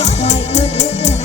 chắc mọi người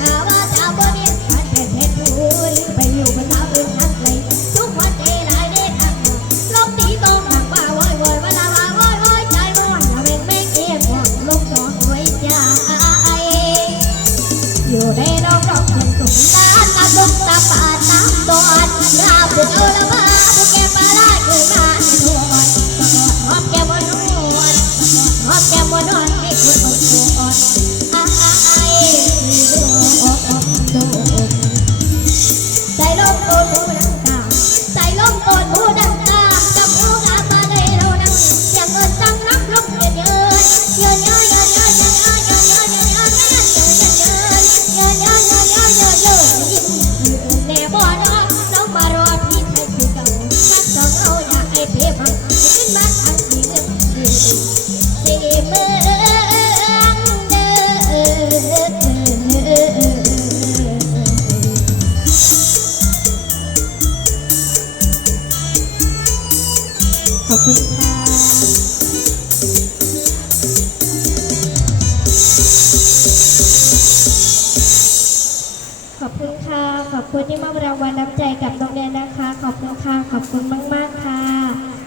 คุณที่มอบรางวัลน้ำใจกับโรงเรียนนะคะ ขอบคุณค่ะ ขอบคุณมากมากค่ะ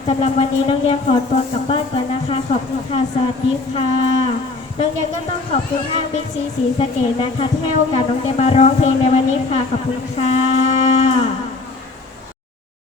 สำหรับวันนี้น้องเรียนขอตัวกลับบ้านก่อนนะคะ ขอบคุณค่ะสวัสดีค่ะน้องเรียนก็ต้องขอบคุณห้างบิ๊กซีสีสเกตนะคะที่ให้โอกาสน้องเรียนมาร้องเพลงในวันนี้ค่ะ ขอบคุณค่ะ